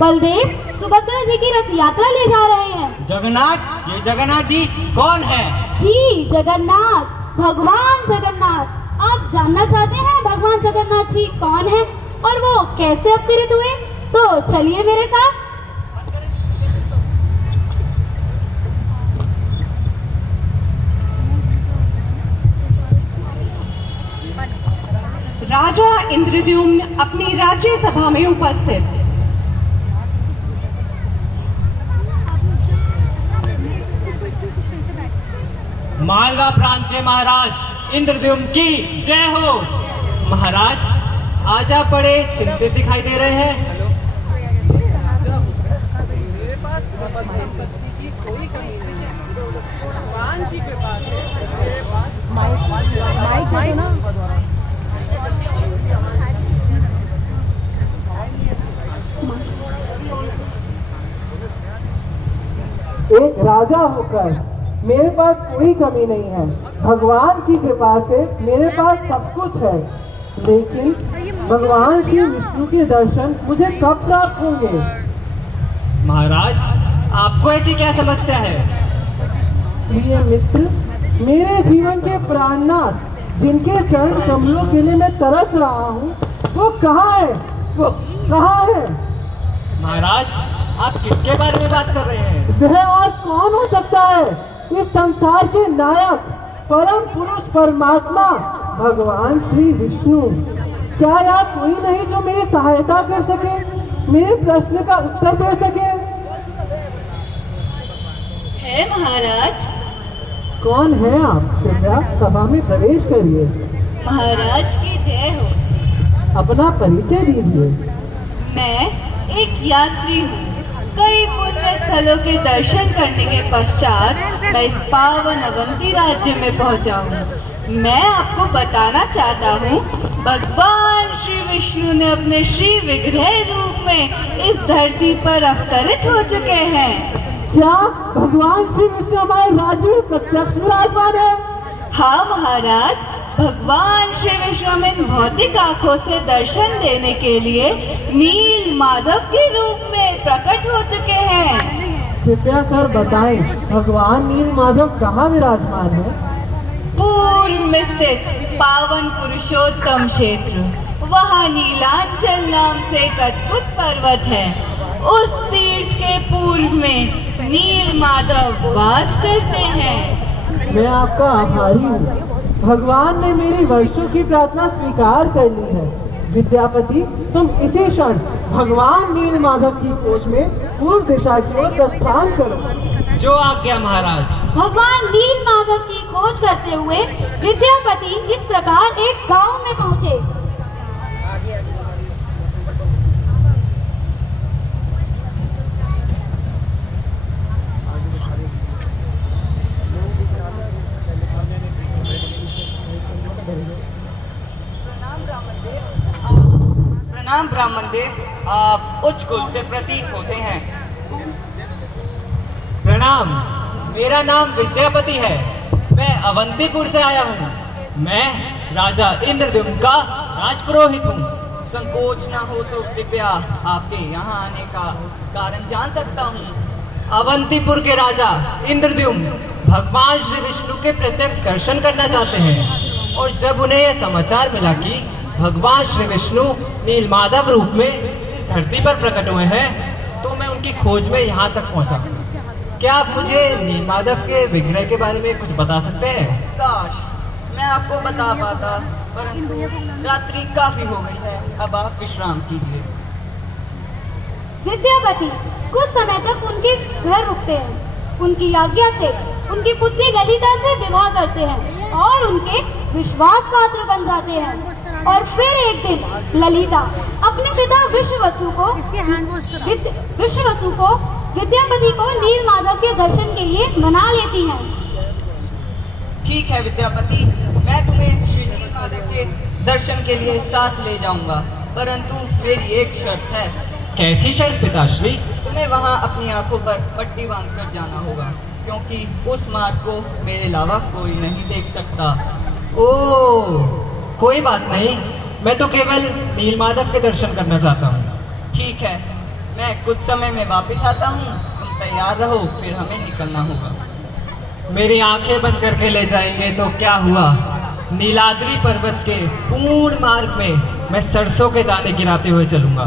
बलदेव सुभद्रा जी की रथ यात्रा ले जा रहे हैं। जगन्नाथ, ये जगन्नाथ जी कौन है? जी जगन्नाथ, भगवान जगन्नाथ। आप जानना चाहते हैं भगवान जगन्नाथ जी कौन है और वो कैसे अवतरित हुए? तो चलिए मेरे साथ। राजा इंद्रद्युम्न अपनी राज्य सभा में उपस्थित। मालवा प्रांत के महाराज इंद्रद्युम्न की जय हो। महाराज, आज आप बड़े चिंतित दिखाई दे रहे हैं। मेरे पास संपत्ति की कोई कमी नहीं है। भगवान की कृपा से मेरे पास एक राजा होकर मेरे पास कोई कमी नहीं है। भगवान की कृपा से मेरे पास सब कुछ है, लेकिन भगवान श्री विष्णु के दर्शन मुझे कब प्राप्त होंगे? महाराज, आपको ऐसी क्या समस्या है? प्रिय मित्र, मेरे जीवन के प्राणनाथ जिनके चरण कमलों के लिए मैं तरस रहा हूँ, वो कहाँ है? वो कहाँ है? महाराज, आप किसके बारे में बात कर रहे हैं? वह और कौन हो सकता है? इस संसार के नायक, परम पुरुष, परमात्मा भगवान श्री विष्णु। क्या यहाँ कोई नहीं जो मेरी सहायता कर सके, मेरे प्रश्न का उत्तर दे सके? है महाराज। कौन है आप? कृपया सभा में प्रवेश करिए। महाराज की जय हो। अपना परिचय दीजिए। मैं एक यात्री हूँ। कई पुण्य स्थलों के दर्शन करने के पश्चात मैं इस पावन अवंती राज्य में पहुँचा हूँ। मैं आपको बताना चाहता हूँ, भगवान श्री विष्णु ने अपने श्री विग्रह रूप में इस धरती पर अवतरित हो चुके हैं। क्या भगवान श्री विष्णु हमारे राज्य में प्रत्यक्ष विराजमान है? हाँ महाराज, भगवान श्री विष्णु में भौतिक आंखों से दर्शन देने के लिए नील माधव के रूप में प्रकट हो चुके हैं। कृपया कर बताएं, भगवान नील माधव कहाँ विराजमान है? पूर्व में स्थित पावन पुरुषोत्तम क्षेत्र, वहाँ नीलांचल नाम से एक अद्भुत पर्वत है। उस तीर्थ के पूर्व में नील माधव वास करते हैं। मैं आपका आभारी हूँ। भगवान ने मेरी वर्षों की प्रार्थना स्वीकार कर ली है। विद्यापति, तुम इसी क्षण भगवान नील माधव की खोज में पूर्व दिशा की ओर प्रस्थान करो। जो आज्ञा महाराज। भगवान नील माधव की खोज करते हुए विद्यापति इस प्रकार एक गांव में पहुँचे। प्रणाम ब्राह्मण देव, आप उच्च कुल से प्रतीत होते हैं। प्रणाम, मेरा नाम विद्यापति है। मैं अवंतीपुर से आया हूँ। मैं राजा इंद्रद्युम्न का राजपुरोहित हूँ। संकोच ना हो तो कृपया आपके यहाँ आने का कारण जान सकता हूँ? अवंतीपुर के राजा इंद्रद्युम्न भगवान श्री विष्णु के प्रत्यक्ष दर्शन करना चाहते हैं, और जब उन्हें यह समाचार मिला कि भगवान श्री विष्णु नील माधव रूप में इस धरती पर प्रकट हुए हैं, तो मैं उनकी खोज में यहाँ तक पहुँचा। क्या आप मुझे नील माधव के विग्रह के बारे में कुछ बता सकते हैं? काश मैं आपको बता पाता, परंतु रात्रि काफी हो गई है। अब आप विश्राम कीजिए। विद्यापति कुछ समय तक उनके घर रुकते हैं। उनकी आज्ञा से उनकी पुत्री ललिता से विवाह करते हैं और उनके विश्वास पात्र बन जाते हैं। और फिर एक दिन ललिता अपने पिता विश्ववसु को विद्यापति को नील माधव के दर्शन के लिए मना लेती हैं। ठीक है विद्यापति, मैं तुम्हें श्री नील माधव के दर्शन के लिए साथ ले जाऊंगा, परंतु मेरी एक शर्त है। कैसी शर्त पिताश्री? तुम्हें वहाँ अपनी आंखों पर पट्टी बांधकर जाना होगा, क्योंकि उस मार्ग को मेरे अलावा कोई नहीं देख सकता। ओह, कोई बात नहीं, मैं तो केवल नील माधव के दर्शन करना चाहता हूँ। ठीक है, मैं कुछ समय में वापस आता हूँ, तुम तैयार रहो, फिर हमें निकलना होगा। मेरी आंखें बंद करके ले जाएंगे तो क्या हुआ? नीलाद्री पर्वत के पूर्ण मार्ग में मैं सरसों के दाने गिराते हुए चलूंगा,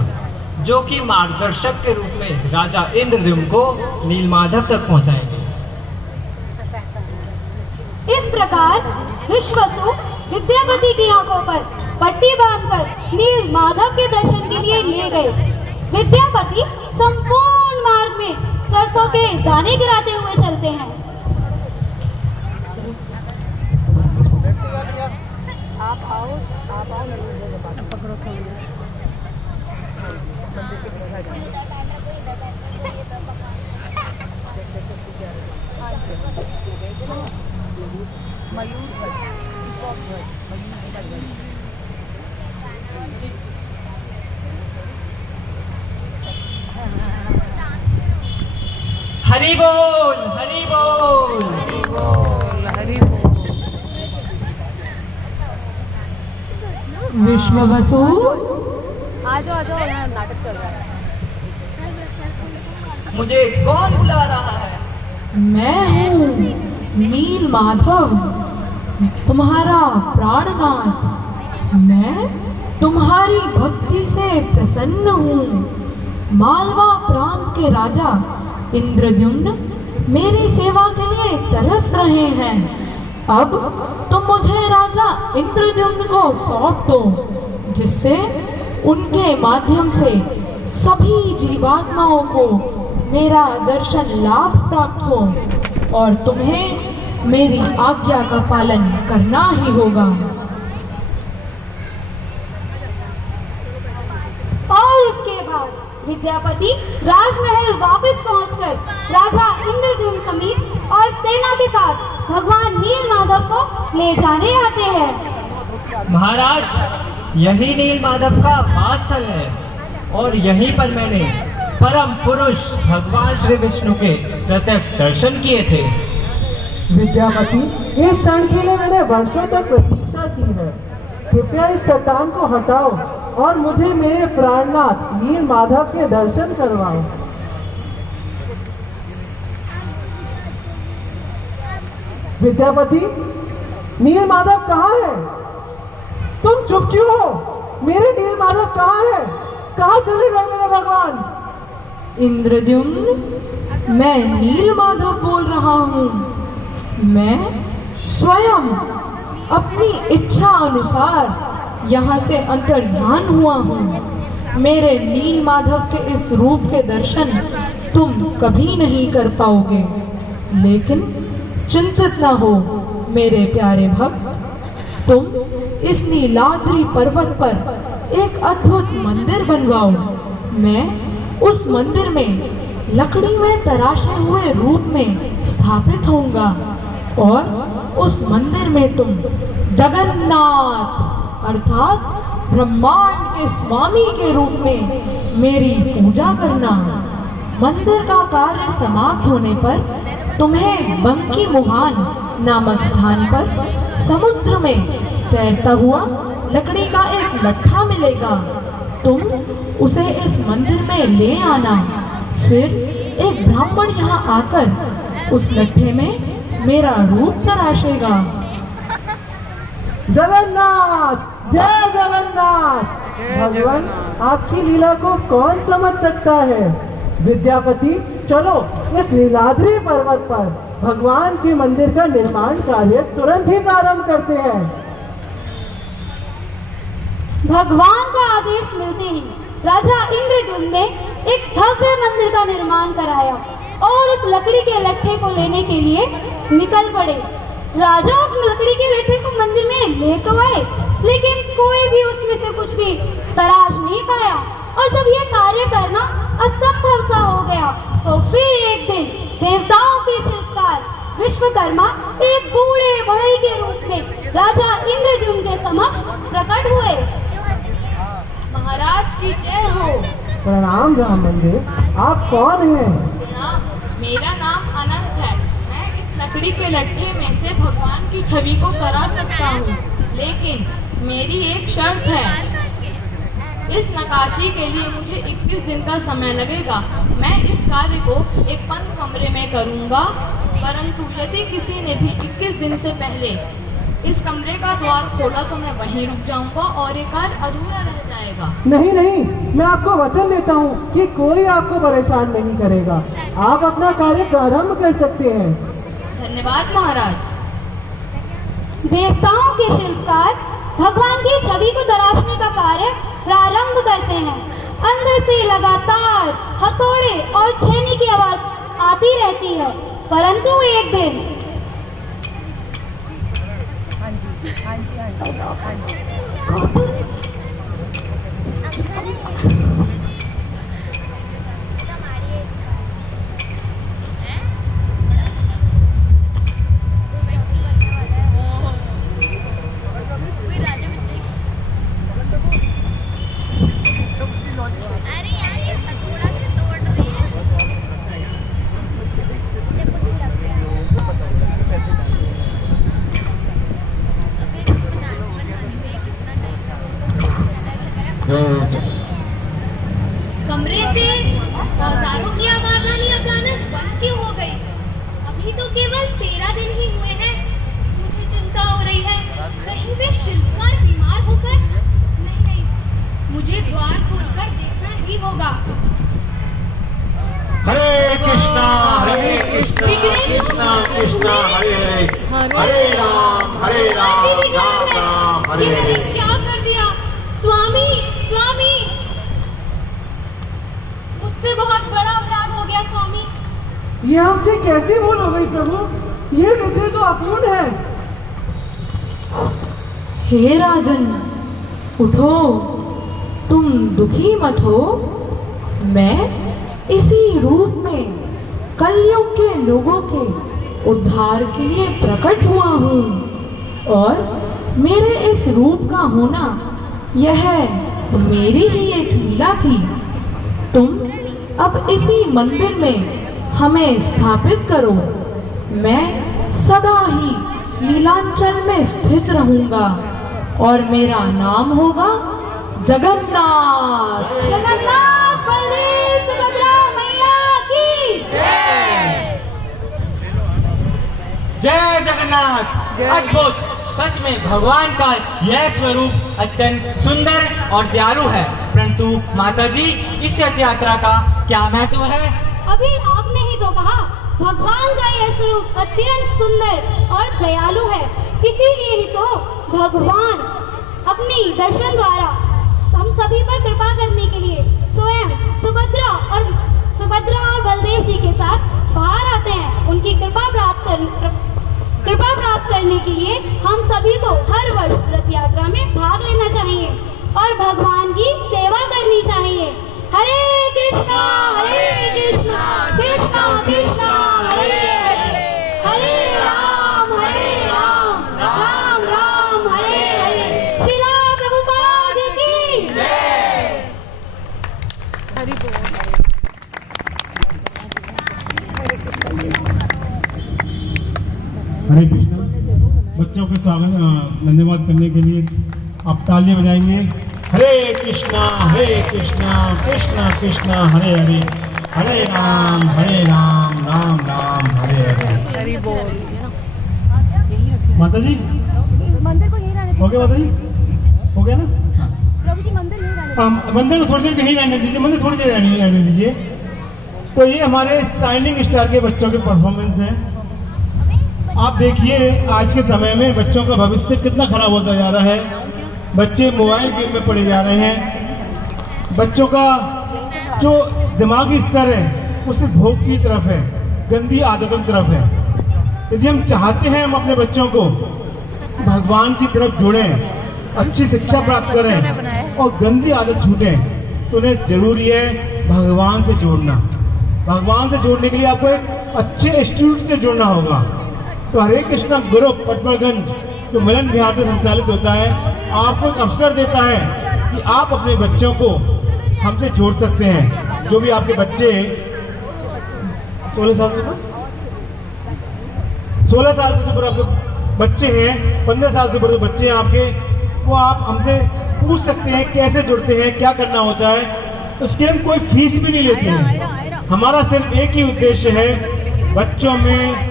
जो कि मार्गदर्शक के रूप में राजा इंद्रद्युम्न को नीलमाधव तक पहुंचाएंगे। इस प्रकार विश्वसु विद्यापति की आंखों पर पट्टी बांधकर नील माधव के दर्शन के लिए ले गए। विद्यापति संपूर्ण मार्ग में सरसों के दाने गिराते हुए चलते हैं। हरि बोल, हरि बोल, हरि बोल, हरि बोल। विश्ववसु, आ जाओ, यहाँ नाटक चल रहा है। मुझे कौन बुला रहा है? मैं हूँ नील माधव, तुम्हारा प्राणनाथ। मैं तुम्हारी भक्ति से प्रसन्न हूँ। मालवा प्रांत के राजा इंद्रद्युम्न मेरी सेवा के लिए तरस रहे हैं। अब तुम मुझे राजा इंद्रद्युम्न को सौंप दो, जिससे उनके माध्यम से सभी जीवात्माओं को मेरा दर्शन लाभ प्राप्त हो, और तुम्हें मेरी आज्ञा का पालन करना ही होगा। और इसके बाद विद्यापति राजमहल वापस पहुंचकर राजा इंद्रद्युम्न समेत और सेना के साथ भगवान नील माधव को ले जाने आते हैं। महाराज, यही नील माधव का वास स्थल है, और यहीं पर मैंने परम पुरुष भगवान श्री विष्णु के प्रत्यक्ष दर्शन किए थे। विद्यापति, इस क्षण के लिए मैंने वर्षों तक प्रतीक्षा की है। कृपया इस चट्टान को हटाओ और मुझे मेरे प्राणनाथ नील माधव के दर्शन करवाओ। विद्यापति, नील माधव कहाँ है? तुम चुप क्यों हो? मेरे नील माधव कहाँ है? कहाँ चले गए मेरे भगवान? इंद्रद्युम्न, मैं नील माधव बोल रहा हूँ। मैं स्वयं अपनी इच्छा अनुसार यहाँ से अंतर्ध्यान हुआ हूँ। मेरे नील माधव के इस रूप के दर्शन तुम कभी नहीं कर पाओगे, लेकिन चिंतित न हो मेरे प्यारे भक्त। तुम इस नीलाद्री पर्वत पर एक अद्भुत मंदिर बनवाओ। मैं उस मंदिर में लकड़ी में तराशे हुए रूप में स्थापित होऊंगा, और उस मंदिर में तुम जगन्नाथ अर्थात ब्रह्मांड के स्वामी के रूप में मेरी पूजा करना। मंदिर का कार्य समाप्त होने पर तुम्हें बंकी मुहान नामक स्थान पर समुद्र में तैरता हुआ लकड़ी का एक लट्ठा मिलेगा। तुम उसे इस मंदिर में ले आना। फिर एक ब्राह्मण यहाँ आकर उस लट्ठे में मेरा रूप तराशेगा। जगन्नाथ, जय जगन्नाथ। भगवान, आपकी लीला को कौन समझ सकता है? विद्यापति, चलो इस नीलाद्री पर्वत पर भगवान के मंदिर का निर्माण कार्य तुरंत ही प्रारंभ करते हैं। भगवान का आदेश मिलते ही राजा इंद्रद्युम्न ने एक भव्य मंदिर का निर्माण कराया और उस लकड़ी के लट्ठे को लेने के लिए निकल पड़े। राजा उस लकड़ी के लट्ठे को मंदिर में ले तो आए, लेकिन कोई भी उसमें से कुछ भी तराश नहीं पाया, और जब ये कार्य करना असंभव सा हो गया तो फिर एक दिन देवताओं के शिल्पकार विश्वकर्मा एक बूढ़े बढ़ई के रूप में राजा इंद्रद्युम्न के समक्ष प्रकट हुए। महाराज की जय हो। प्रणाम राम मंदिर, आप कौन हैं? मेरा नाम अनंत है। मैं इस लकड़ी के लट्ठे में से भगवान की छवि को करा सकता हूँ, लेकिन मेरी एक शर्त है। इस नक्काशी के लिए मुझे 21 दिन का समय लगेगा। मैं इस कार्य को एक बंद कमरे में करूंगा, परंतु यदि किसी ने भी 21 दिन से पहले इस कमरे का द्वार खोला तो मैं वहीं रुक जाऊंगा और ये कार्य अधूरा रह जाएगा। नहीं नहीं, मैं आपको वचन देता हूँ कि कोई आपको परेशान नहीं करेगा। आप अपना कार्य प्रारंभ कर सकते हैं। धन्यवाद महाराज। देवताओं के शिल्पकार भगवान की छवि को तराशने का कार्य प्रारंभ करते हैं। अंदर से लगातार हथौड़े और छेनी की आवाज आती रहती है, परंतु एक दिन कमरे से औजारों की आवाज आनी अचानक बंद क्यों हो गई? अभी तो केवल 13 दिन ही हुए हैं। मुझे चिंता हो रही है, कहीं वे शिल्पकार बीमार होकर नहीं, मुझे द्वार खोलकर देखना ही होगा। हरे कृष्णा कृष्णा कृष्णा हरे हरे, हरे राम राम राम हरे हरे। क्या कर दिया स्वामी? स्वामी, मुझसे बहुत बड़ा अपराध हो गया स्वामी। ये हमसे कैसे भूल हो गई प्रभु? ये रुद्र तो अपूर्ण है। हे राजन, उठो, तुम दुखी मत हो। मैं इसी रूप में कलयुग के लोगों के उद्धार के लिए प्रकट हुआ हूँ और मेरे इस रूप का होना यह मेरी ही एक लीला थी। तुम अब इसी मंदिर में हमें स्थापित करो। मैं सदा ही नीलांचल में स्थित रहूंगा और मेरा नाम होगा जगन्नाथ। जगन्नाथ बलदेव सुभद्रा मैया की जय जगन्नाथ। अद्भुत, सच में भगवान का यह स्वरूप अत्यंत सुंदर और दयालु है। परंतु माता जी, इस रथ यात्रा का क्या महत्व है? अभी आपने ही तो कहा, भगवान का यह स्वरूप अत्यंत सुंदर और दयालु है। इसीलिए ही तो भगवान अपनी दर्शन द्वारा हम सभी पर कृपा करने के लिए स्वयं सुभद्रा और बलदेव जी के साथ बाहर आते हैं। उनकी कृपा प्राप्त करने के लिए हम सभी को हर वर्ष रथ यात्रा में भाग लेना चाहिए और भगवान की सेवा करनी चाहिए। हरे कृष्णा कृष्णा कृष्णा हरे हरे, हरे राम राम राम हरे हरे। श्रीला प्रभुपाद की जय। हरि बोल। हरे कृष्णा। बच्चों के स्वागत धन्यवाद करने के लिए आप तालियां बजाएंगे। हरे कृष्णा कृष्णा कृष्णा हरे हरे, हरे राम राम राम हरे हरे। हरि बोल। माता जी मंदिर को यहीं रहने हो गया? माता जी हो गया ना? प्रभु जी, मंदिर यहीं रहने मंदिर को थोड़ी देर कहीं रहने दीजिए, मंदिर थोड़ी देर रहने दीजिए। तो ये हमारे शाइनिंग स्टार के बच्चों के परफॉर्मेंस हैं। आप देखिए आज के समय में बच्चों का भविष्य कितना खराब होता जा रहा है। बच्चे मोबाइल गेम में पड़े जा रहे हैं। बच्चों का जो दिमागी स्तर है वो सिर्फ भोग की तरफ है, गंदी आदतों की तरफ है। यदि हम चाहते हैं हम अपने बच्चों को भगवान की तरफ जोड़ें, अच्छी शिक्षा प्राप्त करें और गंदी आदत छूटें, तो उन्हें जरूरी है भगवान से जोड़ना। भगवान से जोड़ने के लिए आपको एक अच्छे इंस्टीट्यूट से जोड़ना होगा। तो हरे कृष्णा ग्रुप पटवागंज जो मिलन विहार से संचालित होता है, आपको एक अवसर देता है कि आप अपने बच्चों को हमसे जोड़ सकते हैं। जो भी आपके बच्चे 16 साल से ऊपर 16 साल से ऊपर आपके बच्चे हैं, 15 साल से ऊपर जो बच्चे हैं आपके, वो आप हमसे पूछ सकते हैं कैसे जुड़ते हैं, क्या करना होता है। उसके हम कोई फीस भी नहीं लेते हैं। हमारा सिर्फ एक ही उद्देश्य है, बच्चों में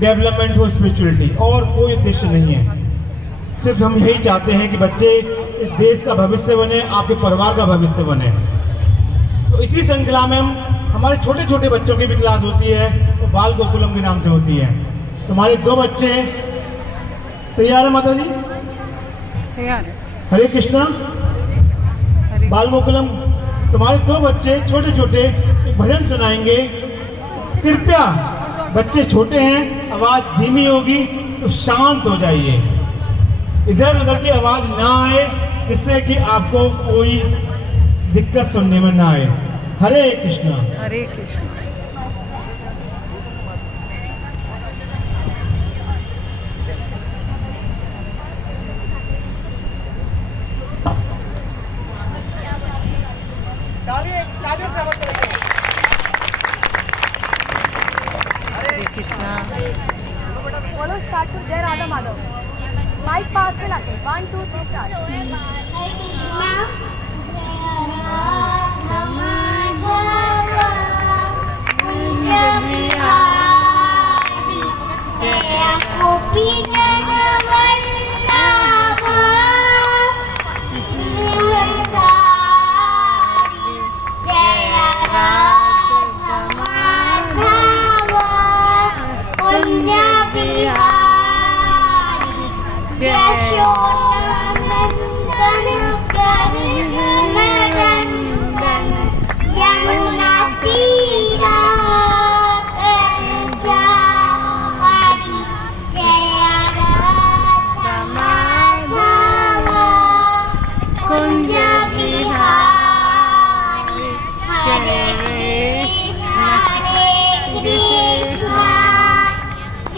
डेवलपमेंट हो, स्पिरिचुअलिटी, और कोई उद्देश्य नहीं है। सिर्फ हम यही चाहते हैं कि बच्चे इस देश का भविष्य बने, आपके परिवार का भविष्य बने। तो इसी श्रृंखला में हमारे छोटे छोटे बच्चों की भी क्लास होती है, तो बाल गोकुलम के नाम से होती है। तो हमारे 2 बच्चे तैयार है माता जी? तैयार। हरे कृष्णा। बाल गोकुलम तुम्हारे 2 बच्चे छोटे छोटे एक भजन सुनाएंगे। कृपया बच्चे छोटे हैं, आवाज धीमी होगी तो शांत हो जाइए, इधर उधर की आवाज ना आए, जिससे कि आपको कोई दिक्कत सुनने में ना आए। हरे कृष्णा। हरे कृष्ण। बोलो स्टार्ट टू जय राधा माधव। माइक पास में लाके 1 2 3 स्टार्ट। हरे कृष्णा।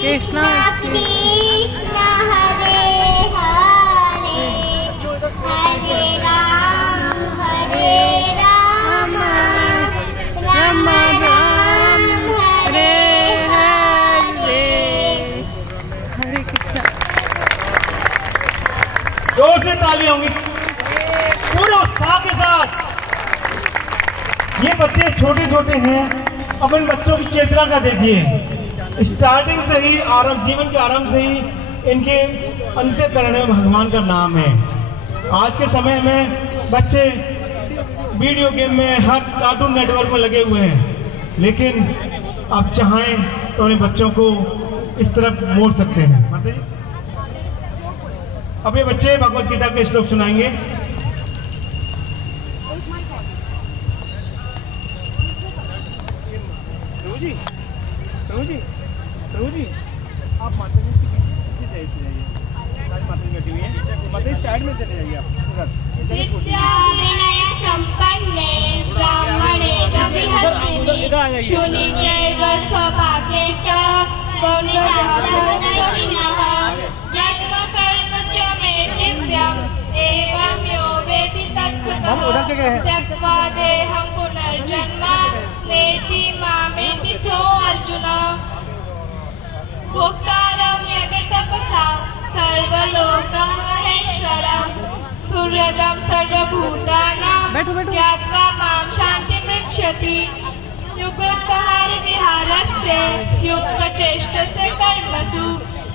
कृष्णा कृष्णा हरे हरे हरे राम राम राम हरे हरे। हरे कृष्णा। जोर से तालियां होंगी पूरे उत्साह के साथ। ये बच्चे छोटे छोटे हैं, अब इन बच्चों की चेतना का देखिए, स्टार्टिंग से ही आरंभ, जीवन के आरंभ से ही इनके अंतःकरण में भगवान का नाम है। आज के समय में बच्चे वीडियो गेम में, हर कार्टून नेटवर्क में लगे हुए हैं, लेकिन आप चाहें तो उन्हें बच्चों को इस तरफ मोड़ सकते हैं। माता जी, अब ये बच्चे भगवत गीता के श्लोक सुनाएंगे। प्रभु जी, आप माता जी के पीछे जाइए, माता जी बैठी हुई है, माता जी साइड में चले जाइए आप। विद्या विनय संपन्ने ब्राह्मणे गविहस्तिनि शूनिचैव स्वभागे च गौणितार्थदर्शिनः जन्म कर्म च मे दिव्यम् एवं यो वेति तत्त्वतः त्यक्त्वा देहं पुनर्जन्म नेति मामेति सो अर्जुन। भोक्तारं यज्ञतपसा सर्वलोकं महेश्वरं सूर्यदं सर्वभूतानां ज्ञात्वा मां शान्तिमृच्छति। युक्तहारविहारस्य युक्तचेष्टस्य कर्मसु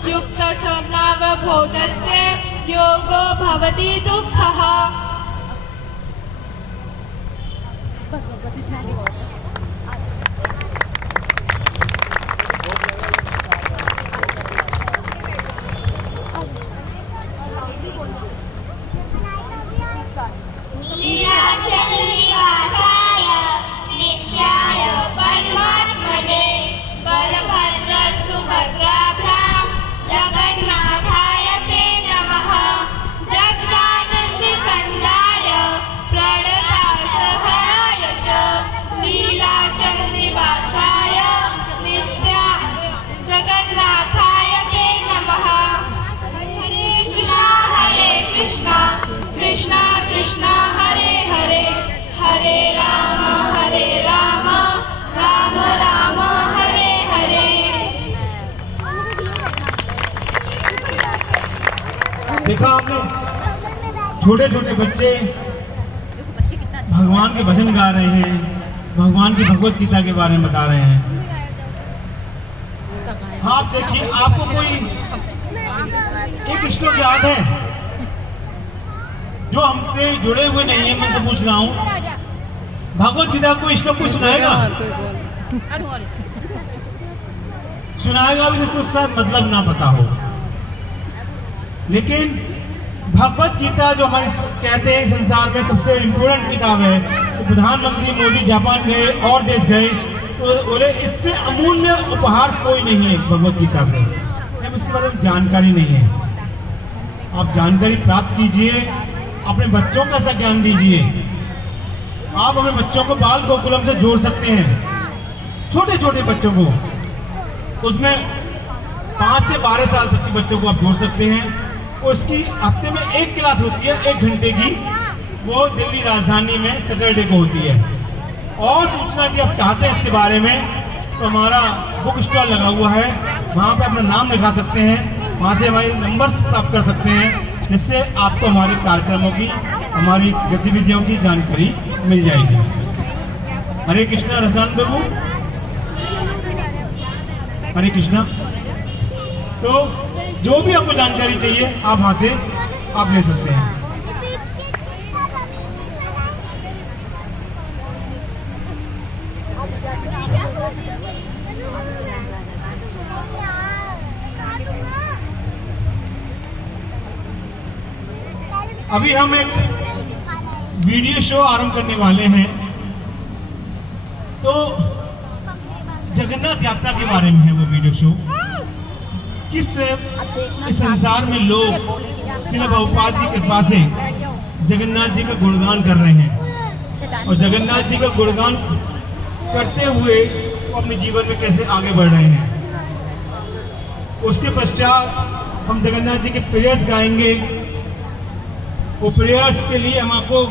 युक्तसमनावबोधस्य योगो भवति दुःखः। नीलाचलनिवासाय नित्याय परमात्मने बलभद्र सुभद्राभ्यां जगन्नाथाय ते नमः। जगदानन्दकन्दाय प्रणतार्थहाय च नीलाचलनिवासाय नित्याय जगन्नाथाय ते नमः। हरे कृष्णा कृष्णा कृष्णा हरे हरे हरे राम राम राम हरे हरे। देखा आपने छोटे छोटे बच्चे भगवान के भजन गा रहे हैं, भगवान की भगवत गीता के बारे में बता रहे हैं। हाँ, आप देखिए, आपको कोई एक श्लोक याद है जो हमसे जुड़े हुए नहीं है? मैं तो पूछ रहा हूँ, भगवत गीता को श्लोक कोई सुनाएगा? सुनाएगा भी जिसको साथ मतलब ना पता हो। लेकिन भगवत गीता जो हमारे कहते हैं संसार में सबसे इम्पोर्टेंट किताब है, तो प्रधानमंत्री मोदी जापान गए और देश गए तो बोले इससे अमूल्य उपहार कोई नहीं है भगवत गीता से। अब इसके बारे में जानकारी नहीं है। आप जानकारी प्राप्त कीजिए, अपने बच्चों का ऐसा ज्ञान दीजिए। आप अपने बच्चों को बाल गोकुलम से जोड़ सकते हैं, छोटे छोटे बच्चों को। उसमें 5 से 12 साल तक के बच्चों को आप जोड़ सकते हैं। उसकी हफ्ते में एक क्लास होती है 1 घंटे की, वो दिल्ली राजधानी में सैटरडे को होती है। और सूचना यदि आप चाहते हैं इसके बारे में तो हमारा बुक स्टॉल लगा हुआ है, वहाँ पे अपना नाम लिखा सकते हैं, वहाँ से हमारे नंबर्स प्राप्त कर सकते हैं, जिससे आपको हमारे कार्यक्रमों की, हमारी गतिविधियों की जानकारी मिल जाएगी। हरे कृष्णा रसान प्रभु, हरे कृष्णा। तो जो भी आपको जानकारी चाहिए आप वहाँ से आप ले सकते हैं। अभी हम एक वीडियो शो आरंभ करने वाले हैं। तो जगन्नाथ यात्रा के बारे में है वो वीडियो शो। किस तरह इस संसार में लोग श्रील प्रभुपाद की कृपा से जगन्नाथ जी का गुणगान कर रहे हैं, और जगन्नाथ जी का गुणगान करते हुए वो अपने जीवन में कैसे आगे बढ़ रहे हैं। उसके पश्चात हम जगन्नाथ जी के प्रेयर्स गाएंगे। वो प्रेयर्स के लिए हम आपको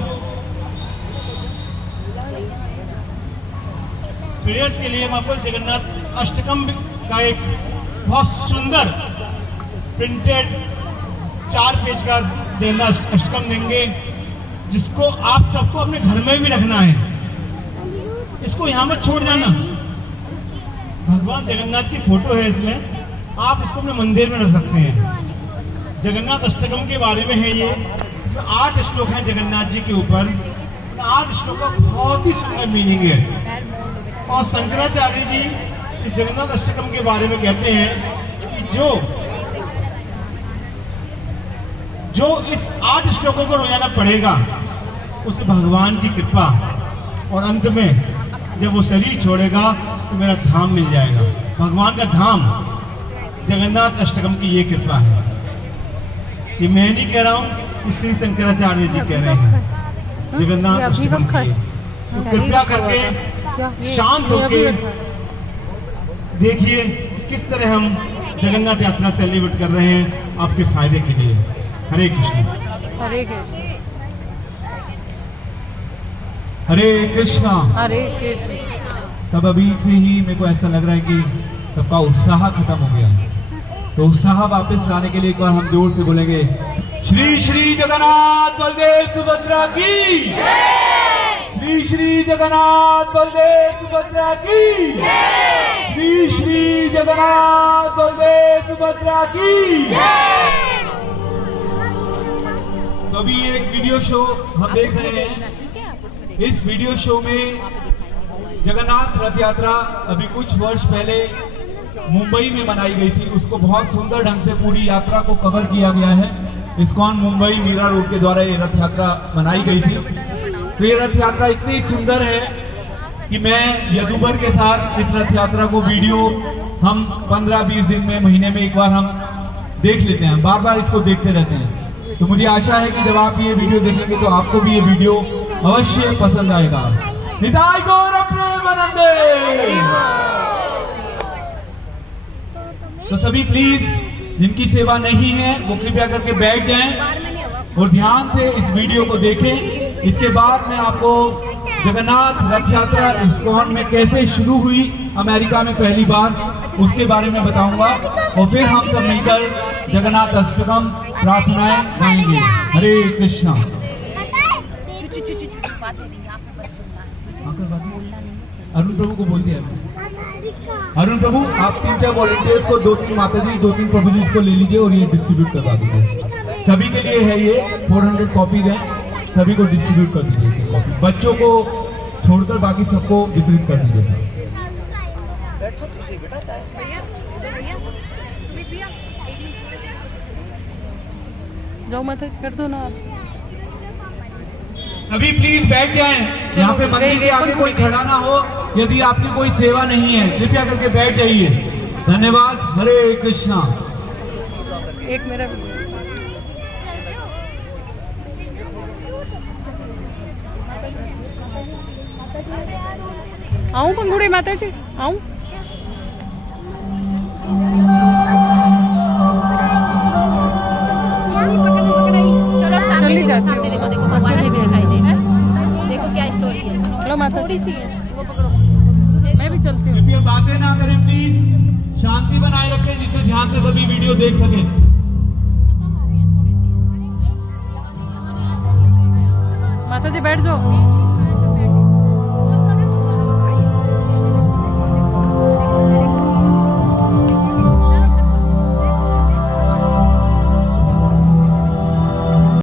जगन्नाथ अष्टकम का एक बहुत सुंदर प्रिंटेड 4 पेज का अष्टकम देंगे, जिसको आप सबको अपने घर में भी रखना है। इसको यहाँ मत छोड़ जाना। भगवान जगन्नाथ की फोटो है इसमें, आप इसको अपने मंदिर में रख सकते हैं। जगन्नाथ अष्टकम के बारे में है ये। इसमें 8 श्लोक हैं जगन्नाथ जी के ऊपर। 8 श्लोक का बहुत ही सुंदर मीनिंग है। और शंकराचार्य जी इस जगन्नाथ अष्टकम के बारे में कहते हैं कि जो इस 8 श्लोकों को रोजाना पढ़ेगा उसे भगवान की कृपा, और अंत में जब वो शरीर छोड़ेगा तो मेरा धाम मिल जाएगा। भगवान का धाम जगन्नाथ अष्टकम की ये कृपा है। ये मैं नहीं कह रहा हूँ, श्री शंकराचार्य जी कह रहे हैं जगन्नाथ अष्टकम की। तो कृपया करके शांत होकर देखिए किस तरह हम जगन्नाथ यात्रा सेलिब्रेट कर रहे हैं आपके फायदे के लिए। हरे कृष्ण। हरे कृष्ण। हरे कृष्णा। हरे कृष्ण। तब अभी से ही मेरे को ऐसा लग रहा है कि सबका उत्साह खत्म हो गया है। तो उत्साह वापस लाने के लिए एक बार हम जोर से बोलेंगे, श्री श्री जगन्नाथ बलदेव सुभद्रा की, श्री श्री जगन्नाथ बलदेव सुभद्रा की, श्री श्री जगन्नाथ बलदेव सुभद्रा की। तो अभी एक वीडियो शो हम देख रहे हैं। इस वीडियो शो में जगन्नाथ रथ यात्रा अभी कुछ वर्ष पहले मुंबई में मनाई गई थी। उसको बहुत सुंदर ढंग से पूरी यात्रा को कवर किया गया है। इस्कॉन मुंबई मीरा रोड के द्वारा ये रथ यात्रा बनाई गई थी। तो ये रथ यात्रा इतनी सुंदर है कि मैं यदुबर के साथ इस रथ यात्रा को वीडियो हम 15-20 दिन में, महीने में एक बार हम देख लेते हैं, बार बार इसको देखते रहते हैं। तो मुझे आशा है कि जब आप ये वीडियो देखेंगे तो आपको भी ये वीडियो अवश्य पसंद आएगा। निताय गौर प्रेमानंदे। तो सभी प्लीज जिनकी सेवा नहीं है वो कृपया करके बैठ जाएं और ध्यान से इस वीडियो को देखें। इसके बाद मैं आपको जगन्नाथ रथ यात्रा इस्कॉन में कैसे शुरू हुई अमेरिका में पहली बार, उसके बारे में बताऊंगा। और फिर हम सब मिलकर जगन्नाथ अष्टकम प्रार्थनाएं गाएंगे। हरे कृष्णा। अरुण प्रभु को बोल दिया। अरुण प्रभु, आप 3-4 वॉलंटियर्स को, 2-3 माताजी, 2-3 प्रभु जी को ले लीजिए और ये डिस्ट्रीब्यूट करवा दीजिए। सभी के लिए है ये 400 कॉपीज हैं, सभी को डिस्ट्रीब्यूट कर दीजिए। बच्चों को छोड़कर बाकी सबको वितरित कर दीजिए। जाओ माता जी, कर दो ना आप। सभी प्लीज बैठ जाएं। यहाँ पे मंदिर के आगे कोई खड़ा ना हो। यदि आपकी कोई सेवा नहीं है कृपया करके बैठ जाइए। धन्यवाद। हरे कृष्णा। एक मेरा आऊं पंगुड़े माता जी, आऊं। चली जाती हूँ। देखो क्या स्टोरी है। चलो माता जी, मैं भी चलती हूँ। कृपया बातें ना करें प्लीज, शांति बनाए रखें जिससे ध्यान से सभी वीडियो देख सकें। माता जी बैठ जाओ।